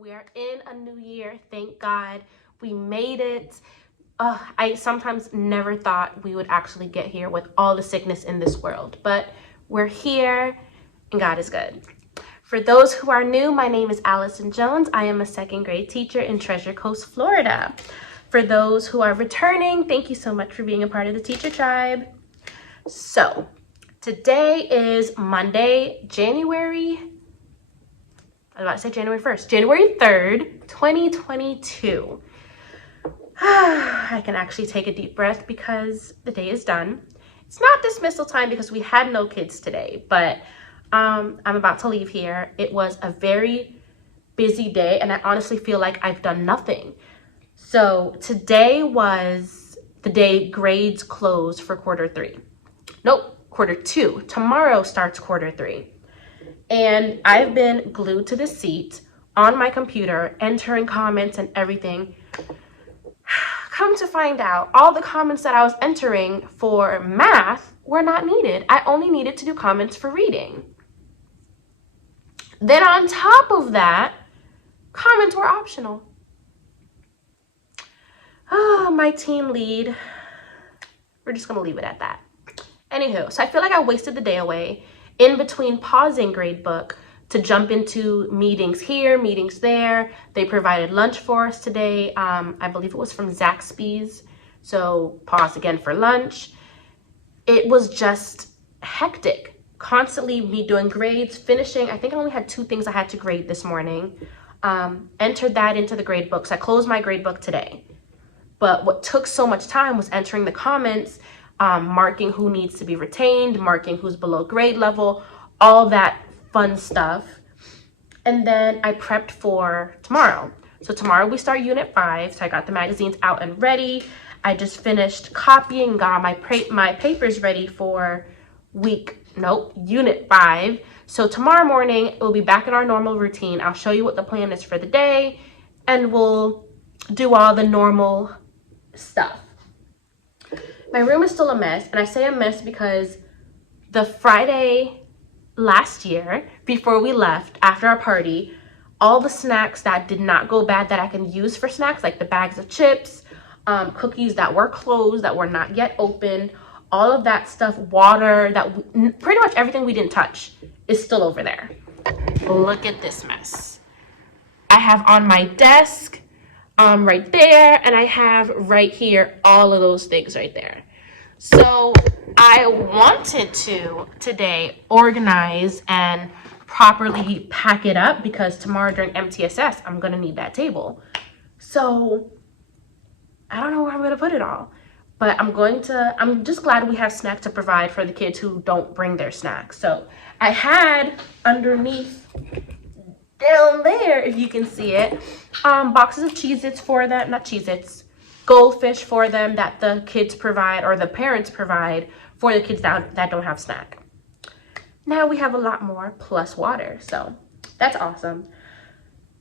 We are in a new year. Thank God we made it. I sometimes never thought we would actually get here with all the sickness in this world, but we're here and God is good. For those who are new, my name is Allison Jones. I am a second grade teacher in Treasure Coast, Florida. For those who are returning, thank you so much for being a part of the teacher tribe. So today is Monday, January 3rd, 2022. I can actually take a deep breath because the day is done. It's not dismissal time because we had no kids today, but I'm about to leave here. It was a very busy day and I honestly feel like I've done nothing. So today was the day grades closed for quarter 2. Tomorrow starts quarter 3. And I've been glued to the seat on my computer, entering comments and everything. Come to find out, all the comments that I was entering for math were not needed. I only needed to do comments for reading. Then on top of that, comments were optional. Oh, my team lead. We're just gonna leave it at that. Anywho, so I feel like I wasted the day away in between pausing gradebook to jump into meetings here, meetings there. They provided lunch for us today. I believe it was from Zaxby's. So pause again for lunch. It was just hectic. Constantly me doing grades, finishing. I think I only had 2 things I had to grade this morning. Entered that into the grade book. So I closed my grade book today. But what took so much time was entering the comments, marking who needs to be retained, marking who's below grade level, all that fun stuff. And then I prepped for tomorrow. So tomorrow we start Unit 5. So I got the magazines out and ready. I just finished copying, got my papers ready for Unit 5. So tomorrow morning, we'll be back in our normal routine. I'll show you what the plan is for the day, and we'll do all the normal stuff. My room is still a mess, and I say a mess because the Friday last year, before we left, after our party, all the snacks that did not go bad that I can use for snacks, like the bags of chips, cookies that were closed, that were not yet opened, all of that stuff, water, pretty much everything we didn't touch is still over there. Look at this mess. I have on my desk, right there, and I have right here all of those things right there. So I wanted to today organize and properly pack it up because tomorrow during MTSS I'm gonna need that table. So I don't know where I'm gonna put it all, but I'm just glad we have snacks to provide for the kids who don't bring their snacks. So I had underneath down there, if you can see it, boxes of Cheez-Its for them, not Cheez-Its, Goldfish for them that the kids provide or the parents provide for the kids that don't have snack. Now we have a lot more plus water, so that's awesome.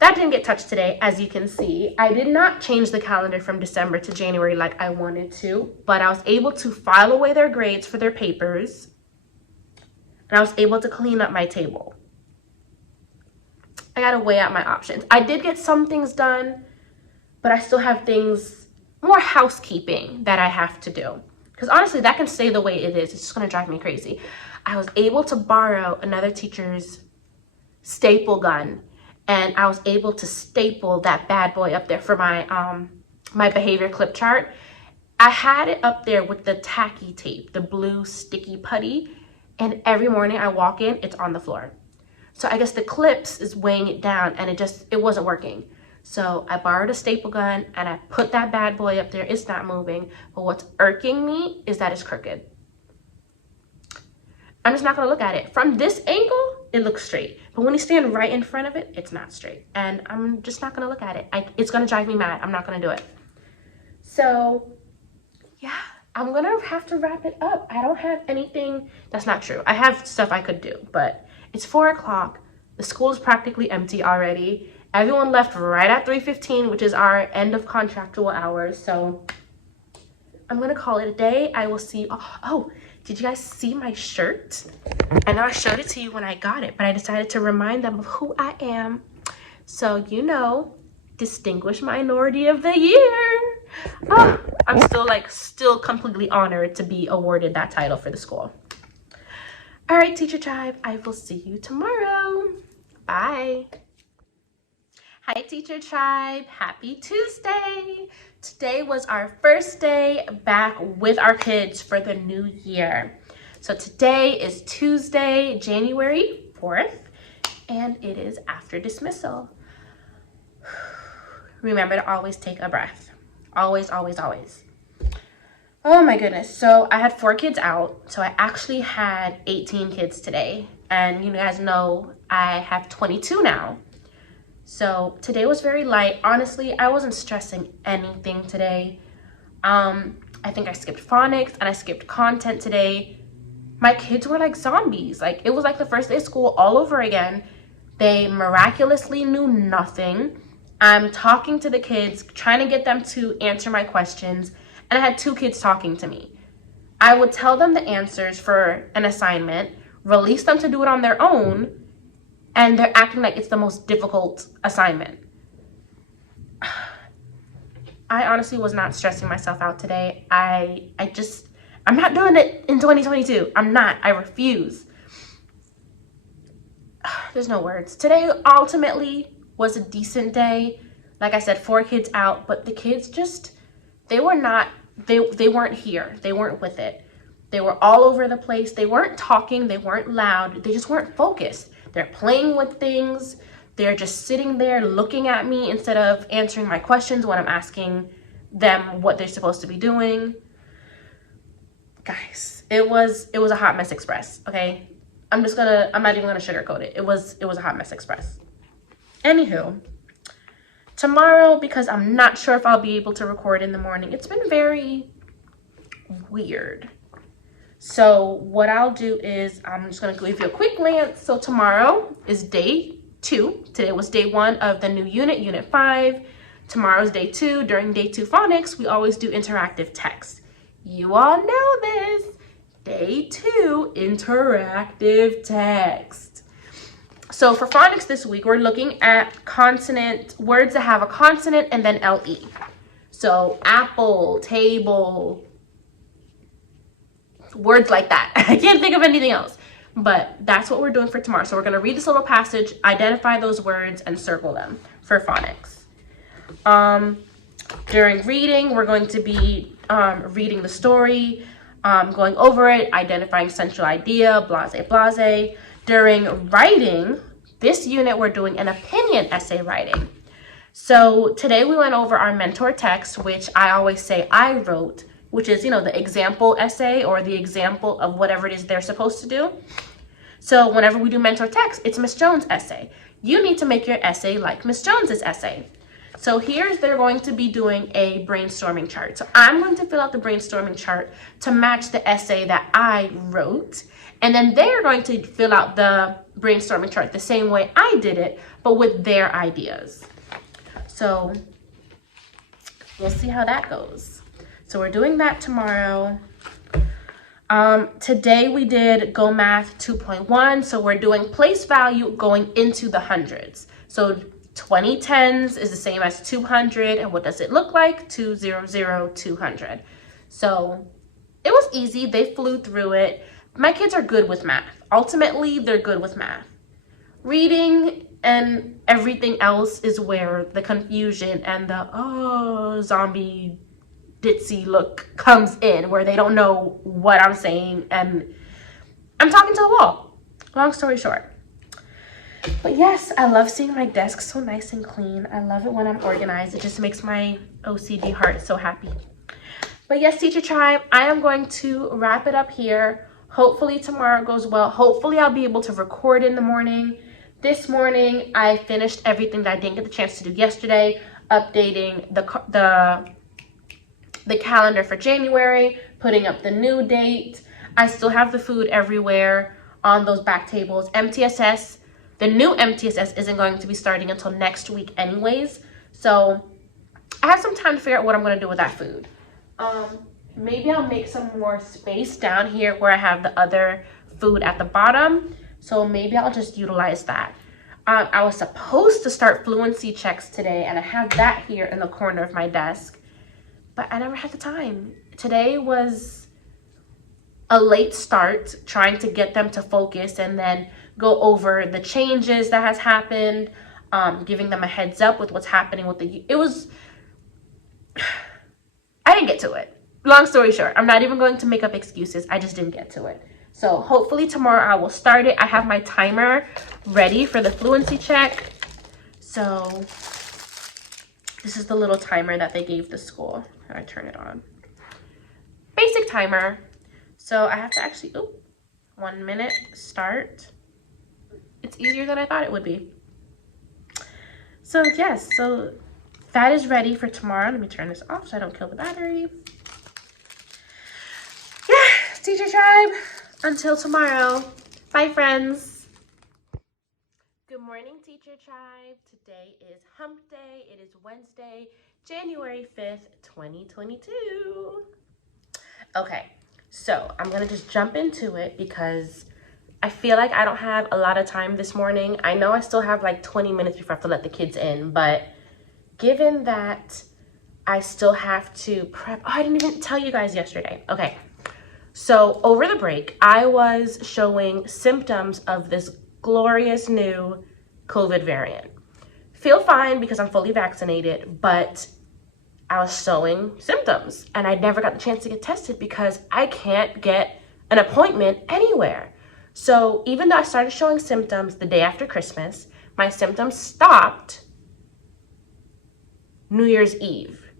That didn't get touched today, as you can see. I did not change the calendar from December to January like I wanted to, but I was able to file away their grades for their papers, and I was able to clean up my table. I gotta weigh out my options. I did get some things done, but I still have more housekeeping that I have to do. Because honestly, that can stay the way it is. It's just gonna drive me crazy. I was able to borrow another teacher's staple gun, and I was able to staple that bad boy up there for my my behavior clip chart. I had it up there with the tacky tape, the blue sticky putty, and every morning I walk in, it's on the floor. So I guess the clips is weighing it down, and it wasn't working. So I borrowed a staple gun and I put that bad boy up there. It's not moving, but what's irking me is that it's crooked. I'm just not gonna look at it. From this angle, it looks straight. But when you stand right in front of it, it's not straight. And I'm just not gonna look at it. It's gonna drive me mad. I'm not gonna do it. So yeah, I'm gonna have to wrap it up. I don't have anything, that's not true. I have stuff I could do, but it's 4 o'clock. The school is practically empty already. Everyone left right at 3:15, which is our end of contractual hours. So I'm gonna call it a day. I will see. Oh, did you guys see my shirt? I know I showed it to you when I got it, but I decided to remind them of who I am. So, you know, Distinguished Minority of the Year. Oh, I'm still completely honored to be awarded that title for the school. All right, Teacher Tribe, I will see you tomorrow. Bye. Hi, Teacher Tribe. Happy Tuesday. Today was our first day back with our kids for the new year. So today is Tuesday, January 4th, and it is after dismissal. Remember to always take a breath. Always, always, always. Oh my goodness. So I had 4 kids out. So I actually had 18 kids today. And you guys know I have 22 now. So today was very light. Honestly, I wasn't stressing anything today. I think I skipped phonics and I skipped content today. My kids were like zombies. Like, it was like the first day of school all over again. They miraculously knew nothing. I'm talking to the kids, trying to get them to answer my questions, and I had 2 kids talking to me. I would tell them the answers for an assignment, release them to do it on their own, and they're acting like it's the most difficult assignment. I honestly was not stressing myself out today. I'm not doing it in 2022. I'm not. I refuse. There's no words. Today ultimately was a decent day. Like I said, 4 kids out, but the kids just, they weren't here. They weren't with it. They were all over the place. They weren't talking. They weren't loud. They just weren't focused. They're playing with things. They're just sitting there looking at me instead of answering my questions when I'm asking them what they're supposed to be doing. Guys, it was a hot mess express, okay? I'm not even gonna sugarcoat it. It was a hot mess express. Anywho, tomorrow, because I'm not sure if I'll be able to record in the morning, it's been very weird. So what I'll do is I'm just going to give you a quick glance. So tomorrow is day 2. Today was day 1 of the new unit 5. Tomorrow's day 2. During day 2 phonics, we always do interactive text. You all know this. Day 2, interactive text. So for phonics this week, we're looking at words that have a consonant and then LE. So apple, table, words like that. I can't think of anything else, but that's what we're doing for tomorrow. So we're going to read this little passage, identify those words, and circle them for phonics. During reading, we're going to be reading the story, going over it, identifying central idea, blase, blase. During writing, this unit, we're doing an opinion essay writing. So today we went over our mentor text, which I always say I wrote, which is, the example essay or the example of whatever it is they're supposed to do. So whenever we do mentor text, it's Miss Jones' essay. You need to make your essay like Miss Jones's essay. So they're going to be doing a brainstorming chart. So I'm going to fill out the brainstorming chart to match the essay that I wrote. And then they're going to fill out the brainstorming chart the same way I did it, but with their ideas. So we'll see how that goes. So we're doing that tomorrow. Today we did Go Math 2.1. So we're doing place value going into the hundreds. So 2010s is the same as 200. And what does it look like? 200, 200. So it was easy. They flew through it. My kids are good with math. Ultimately, they're good with math. Reading and everything else is where the confusion and the zombie ditzy look comes in, where they don't know what I'm saying and I'm talking to a wall. Long story short. But yes, I love seeing my desk so nice and clean. I love it when I'm organized. It just makes my OCD heart so happy. But yes, Teacher Tribe, I am going to wrap it up here. Hopefully tomorrow goes well. Hopefully I'll be able to record in the morning. This morning I finished everything that I didn't get the chance to do yesterday, updating the calendar for January, putting up the new date. I still have the food everywhere on those back tables. MTSS, the new MTSS isn't going to be starting until next week anyways. So I have some time to figure out what I'm going to do with that food. Maybe I'll make some more space down here where I have the other food at the bottom. So maybe I'll just utilize that. I was supposed to start fluency checks today, and I have that here in the corner of my desk, but I never had the time. Today was a late start trying to get them to focus and then go over the changes that has happened, giving them a heads up with what's happening with I didn't get to it. Long story short, I'm not even going to make up excuses. I just didn't get to it. So hopefully tomorrow I will start it. I have my timer ready for the fluency check. So this is the little timer that they gave the school. How do I turn it on? Basic timer. So I have to actually, 1 minute, start. It's easier than I thought it would be. So yes, so that is ready for tomorrow. Let me turn this off so I don't kill the battery. Yeah, teacher tribe. Until tomorrow. Bye, friends. Good morning, teacher tribe. Today is hump day. It is Wednesday, January 5th, 2022. Okay, so I'm going to just jump into it because I feel like I don't have a lot of time this morning. I know I still have like 20 minutes before I have to let the kids in, but given that I still have to prep. Oh, I didn't even tell you guys yesterday. Okay. So over the break, I was showing symptoms of this glorious new COVID variant. Feel fine because I'm fully vaccinated, but I was showing symptoms and I never got the chance to get tested because I can't get an appointment anywhere. So even though I started showing symptoms the day after Christmas, my symptoms stopped New Year's Eve,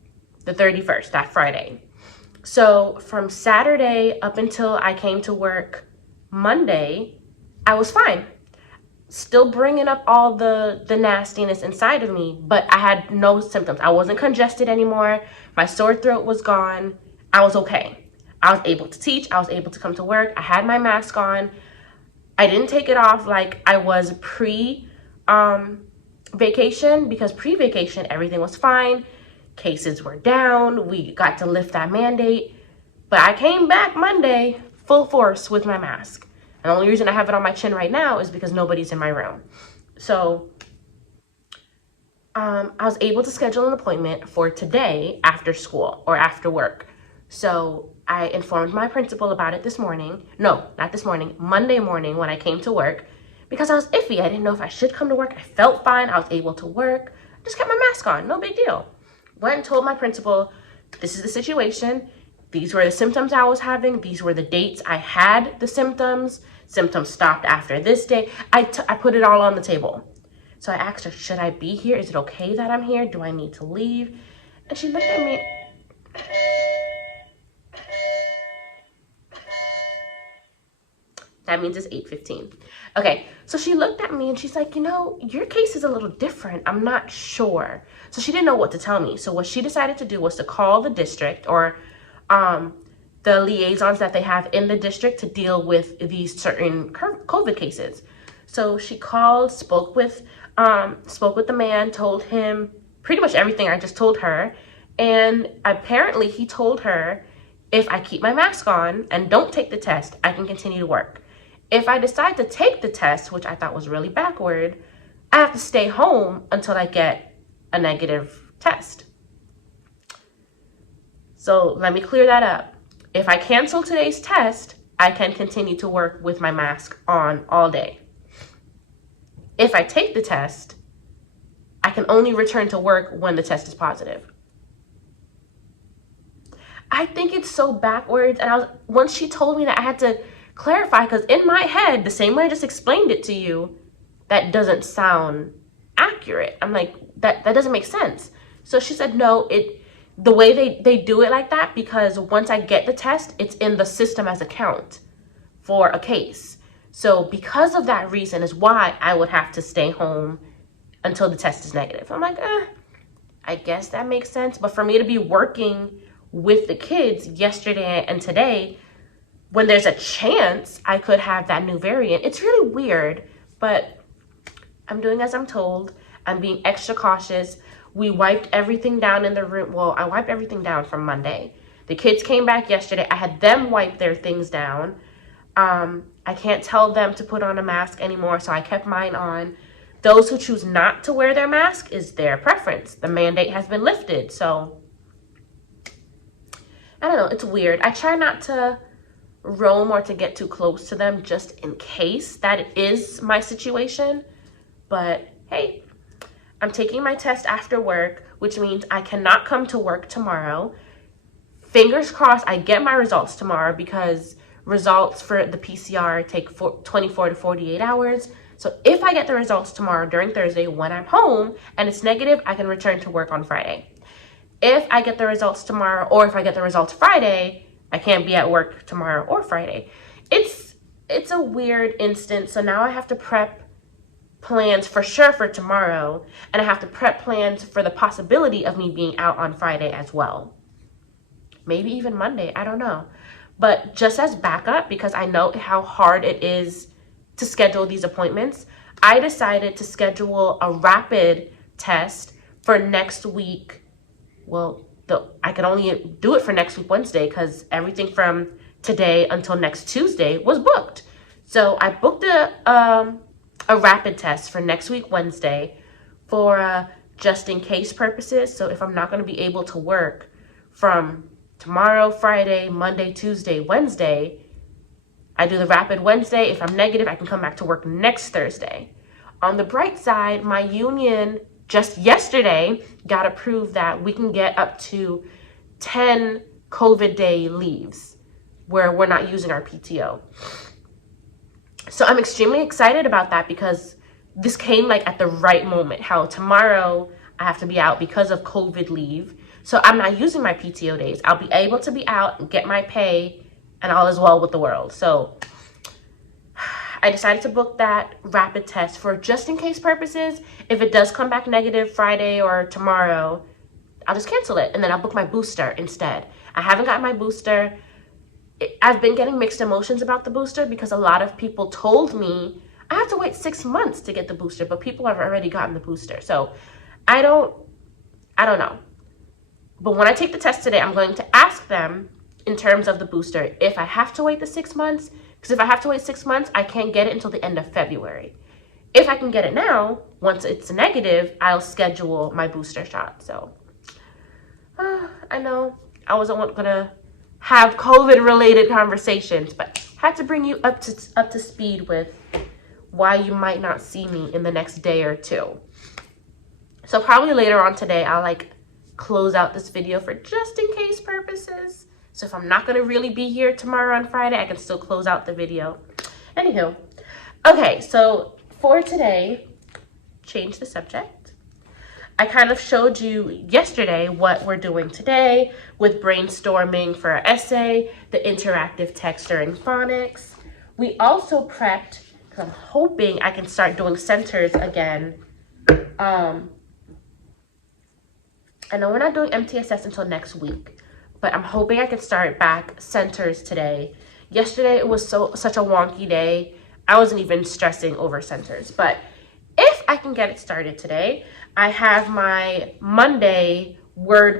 the 31st, that Friday. So from Saturday up until I came to work Monday, I was fine. Still bringing up all the nastiness inside of me, but I had no symptoms. I wasn't congested anymore. My sore throat was gone. I was okay. I was able to teach. I was able to come to work. I had my mask on. I didn't take it off like I was pre-vacation because pre-vacation, everything was fine. Cases were down. We got to lift that mandate. But I came back Monday full force with my mask. And the only reason I have it on my chin right now is because nobody's in my room. So I was able to schedule an appointment for today after school or after work. So I informed my principal about it this morning. No, not this morning. Monday morning when I came to work because I was iffy. I didn't know if I should come to work. I felt fine. I was able to work. Just kept my mask on. No big deal. Went and told my principal, this is the situation. These were the symptoms I was having. These were the dates I had the symptoms. Symptoms stopped after this day. I put it all on the table. So I asked her, should I be here? Is it okay that I'm here? Do I need to leave? And she looked at me. That means it's 8:15. Okay, so she looked at me and she's like, your case is a little different. I'm not sure. So she didn't know what to tell me. So what she decided to do was to call the district or the liaisons that they have in the district to deal with these certain COVID cases. So she called, spoke with the man, told him pretty much everything I just told her. And apparently he told her, if I keep my mask on and don't take the test, I can continue to work. If I decide to take the test, which I thought was really backward, I have to stay home until I get a negative test. So let me clear that up. If I cancel today's test, I can continue to work with my mask on all day. If I take the test, I can only return to work when the test is positive. I think it's so backwards. And once she told me that, I had to clarify because in my head, the same way I just explained it to you, that doesn't sound accurate. I'm like, that doesn't make sense. So she said, no, the way they do it like that, because once I get the test, it's in the system as a count for a case. So because of that reason is why I would have to stay home until the test is negative. I'm like, I guess that makes sense. But for me to be working with the kids yesterday and today, when there's a chance I could have that new variant, it's really weird, but I'm doing as I'm told. I'm being extra cautious. We wiped everything down in the room. Well, I wiped everything down from Monday. The kids came back yesterday. I had them wipe their things down. I can't tell them to put on a mask anymore, so I kept mine on. Those who choose not to wear their mask is their preference. The mandate has been lifted. So I don't know, it's weird. I try not to roam or to get too close to them just in case that is my situation. But hey, I'm taking my test after work, which means I cannot come to work tomorrow. Fingers crossed I get my results tomorrow, because results for the PCR take 24 to 48 hours. So if I get the results tomorrow during Thursday when I'm home and it's negative, I can return to work on Friday. If I get the results tomorrow, or if I get the results Friday, I can't be at work tomorrow or Friday. It's a weird instance. So now I have to prep plans for sure for tomorrow, and I have to prep plans for the possibility of me being out on Friday as well. Maybe even Monday, I don't know. But just as backup, because I know how hard it is to schedule these appointments, I decided to schedule a rapid test for next week. Well, I could only do it for next week Wednesday, because everything from today until next Tuesday was booked. So I booked a rapid test for next week Wednesday for just in case purposes. So if I'm not going to be able to work from tomorrow, Friday, Monday, Tuesday, Wednesday, I do the rapid Wednesday. If I'm negative, I can come back to work next Thursday. On the bright side, my union just yesterday got approved that we can get up to 10 COVID day leaves where we're not using our PTO. So I'm extremely excited about that, because this came like at the right moment. How tomorrow I have to be out because of COVID leave. So I'm not using my PTO days. I'll be able to be out and get my pay, and all is well with the world. So I decided to book that rapid test for just in case purposes. If it does come back negative Friday or tomorrow, I'll just cancel it, and then I'll book my booster instead. I haven't got my booster. I've been getting mixed emotions about the booster, because a lot of people told me I have to wait 6 months to get the booster, but people have already gotten the booster. So I don't know. But when I take the test today, I'm going to ask them in terms of the booster if I have to wait the 6 months, because if I have to wait 6 months, I can't get it until the end of February. If I can get it now, once it's negative, I'll schedule my booster shot. So I know I wasn't gonna have COVID-related conversations, but had to bring you up to speed with why you might not see me in the next day or two. So probably later on today, I'll close out this video for just in case purposes. So if I'm not gonna really be here tomorrow on Friday, I can still close out the video. Anywho, okay, so for today, change the subject. I kind of showed you yesterday what we're doing today with brainstorming for our essay, the interactive text during phonics. We also prepped, because I'm hoping I can start doing centers again. I know we're not doing MTSS until next week, but I'm hoping I can start back centers today. Yesterday it was such a wonky day. I wasn't even stressing over centers, but if I can get it started today, I have my Monday my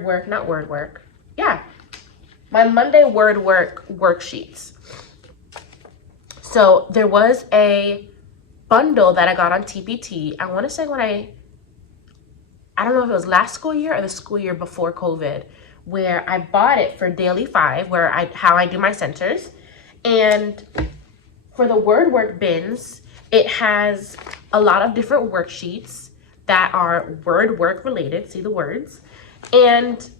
Monday word work worksheets. So there was a bundle that I got on TPT. I want to say I don't know if it was last school year or the school year before COVID, where I bought it for Daily 5, how I do my centers. And for the word work bins, it has a lot of different worksheets that are word work related, see the words, and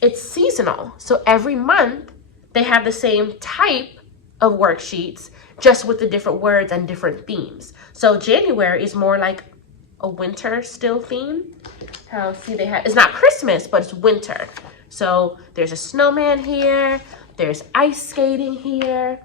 it's seasonal. So every month they have the same type of worksheets, just with the different words and different themes. So January is more like a winter still theme. It's not Christmas, but it's winter. So there's a snowman here, there's ice skating here.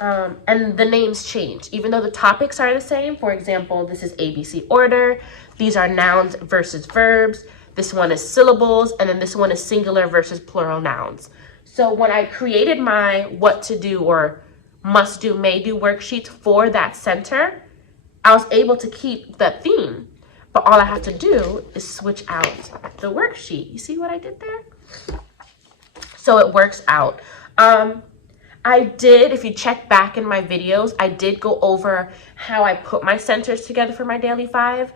And the names change, even though the topics are the same. For example, this is ABC order. These are nouns versus verbs. This one is syllables, and then this one is singular versus plural nouns. So when I created my what to do or must do, may do worksheets for that center, I was able to keep that theme. But all I have to do is switch out the worksheet. You see what I did there? So it works out. I did, if you check back in my videos, I did go over how I put my centers together for my daily 5.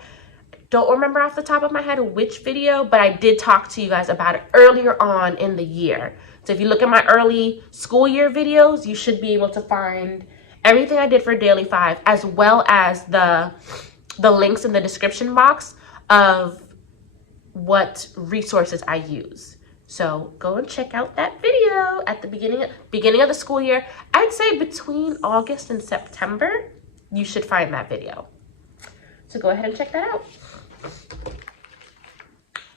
Don't remember off the top of my head which video, but I did talk to you guys about it earlier on in the year. So if you look at my early school year videos, you should be able to find everything I did for daily 5, as well as the links in the description box of what resources I use. So go and check out that video at the beginning of the school year. I'd say between August and September, you should find that video. So go ahead and check that out.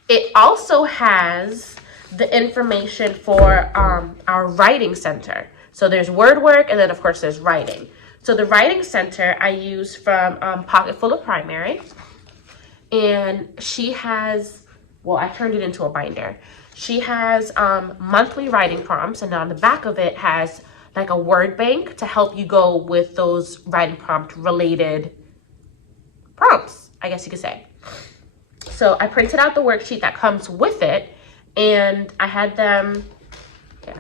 It also has the information for our writing center. So there's word work, and then of course there's writing. So the writing center I use from Pocket Full of Primary, and she has, well, I turned it into a binder. She has monthly writing prompts, and on the back of it has like a word bank to help you go with those writing prompt related prompts, I guess you could say. So I printed out the worksheet that comes with it, and I had them, yeah.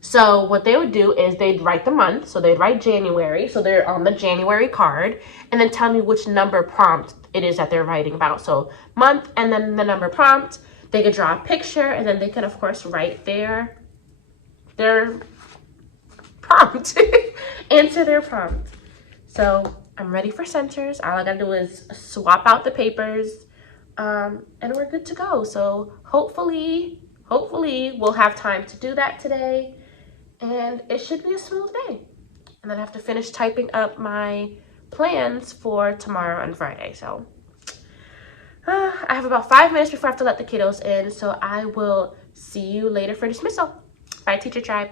So what they would do is they'd write the month. So they'd write January. So they're on the January card, and then tell me which number prompt it is that they're writing about. So month and then the number prompt. They could draw a picture, and then they could of course write their prompt, answer their prompt. So I'm ready for centers. All I gotta do is swap out the papers, and we're good to go. So hopefully we'll have time to do that today, and it should be a smooth day. And then I have to finish typing up my plans for tomorrow and Friday. So I have about 5 minutes before I have to let the kiddos in. So I will see you later for dismissal. Bye, Teacher Tribe.